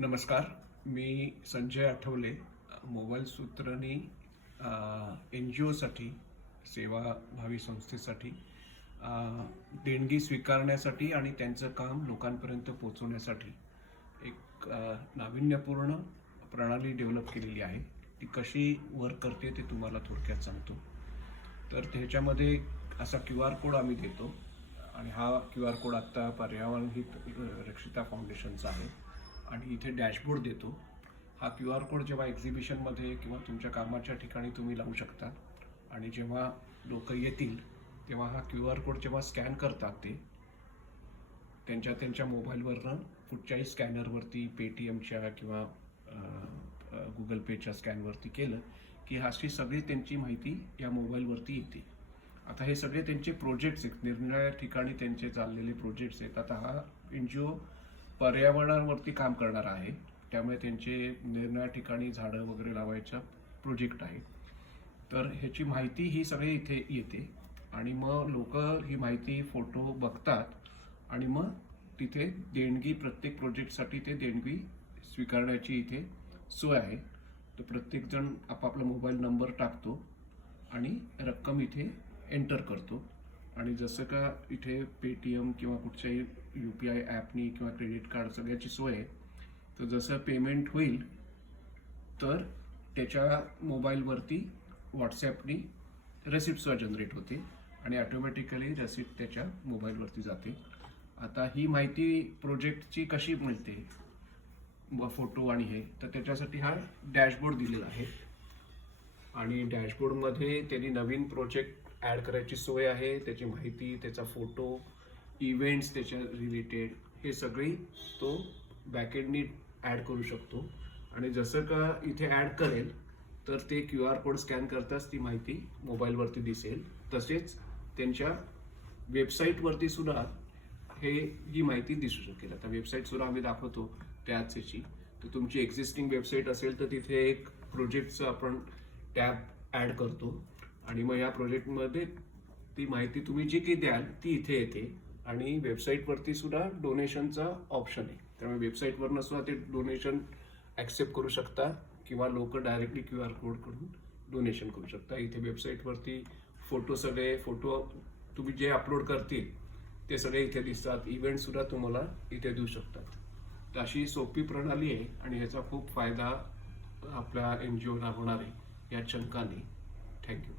नमस्कार, मी संजय आठवले. मोबाईल सूत्रनी NGOसाठी, सेवाभावी संस्थेसाठी देणगी स्वीकारण्यासाठी आणि त्यांचं काम लोकांपर्यंत पोहोचवण्यासाठी एक नाविन्यपूर्ण प्रणाली डेव्हलप केलेली आहे. ती कशी वर्क करते ते तुम्हाला थोडक्यात सांगतो. तर त्याच्यामध्ये असा QR कोड आम्ही देतो आणि हा QR कोड आत्ता पर्यावरण हित रक्षिता फाउंडेशनचा आहे आणि इथे डॅशबोर्ड देतो. हा QR कोड जेव्हा एक्झिबिशनमध्ये किंवा तुमच्या कामाच्या ठिकाणी तुम्ही लावू शकता आणि जेव्हा लोक येतील तेव्हा हा QR कोड जेव्हा स्कॅन करतात ते त्यांच्या मोबाईलवरनं कुठच्याही स्कॅनरवरती पेटीएमच्या किंवा गुगल पेच्या स्कॅनवरती केलं की अशी सगळी त्यांची माहिती या मोबाईलवरती येते. आता हे सगळे त्यांचे प्रोजेक्ट्स आहेत, निरनिराळ्या ठिकाणी त्यांचे चाललेले प्रोजेक्ट्स आहेत. आता हा NGO पर्यावरणावरती काम करणार आहे, त्यामुळे त्यांचे निरनिराळ्या ठिकाणी झाडं वगैरे लावायचा प्रोजेक्ट आहे. तर ह्याची माहिती ही सगळी इथे येते आणि मग लोक ही माहिती फोटो बघतात आणि मग तिथे देणगी प्रत्येक प्रोजेक्टसाठी ते देणगी स्वीकारण्याची इथे सोय आहे. तर प्रत्येकजण आपापला मोबाईल नंबर टाकतो आणि रक्कम इथे एंटर करतो आणि जसं का इथे पेटीएम किंवा कुठच्याही UPI ॲपनी किंवा क्रेडिट कार्ड सगळ्याची सोय आहे. तर जसं पेमेंट होईल तर त्याच्या मोबाईलवरती व्हॉट्सॲपनी रेसिप्टसुद्धा जनरेट होते आणि ऑटोमॅटिकली रेसिप्ट त्याच्या मोबाईलवरती जाते. आता ही माहिती प्रोजेक्टची कशी मिळते, फोटो आणि हे, तर त्याच्यासाठी हा डॅशबोर्ड दिलेला आहे आणि डॅशबोर्डमध्ये त्यांनी नवीन प्रोजेक्ट ॲड करायची सोय आहे. त्याची माहिती, त्याचा फोटो, इव्हेंट्स त्याच्या रिलेटेड हे सगळी तो बॅकएंडनी ॲड करू शकतो आणि जसं का इथे ॲड करेल तर ते QR कोड स्कॅन करताच ती माहिती मोबाईलवरती दिसेल. तसेच त्यांच्या वेबसाईटवरती सुद्धा ही माहिती दिसू शकेल. आता वेबसाईट सुद्धा आम्ही दाखवतो त्याच याची. तर तुमची एक्झिस्टिंग वेबसाईट असेल तर तिथे एक प्रोजेक्टचं आपण टॅब ॲड करतो आणि मग या प्रोजेक्टमध्ये ती माहिती तुम्ही जी काही द्याल ती इथे येते आणि वेबसाईटवरती सुद्धा डोनेशनचा ऑप्शन आहे. त्यामुळे वेबसाईटवरनं सुद्धा ते डोनेशन ॲक्सेप्ट करू शकता किंवा लोक डायरेक्टली QR कोडकडून डोनेशन करू शकता. इथे वेबसाईटवरती फोटो तुम्ही जे अपलोड करतील ते सगळे इथे दिसतात. इव्हेंट सुद्धा तुम्हाला इथे देऊ शकतात. तर अशी सोपी प्रणाली आहे आणि ह्याचा खूप फायदा आपल्या NGOला होणार आहे या शंकाने. थँक्यू.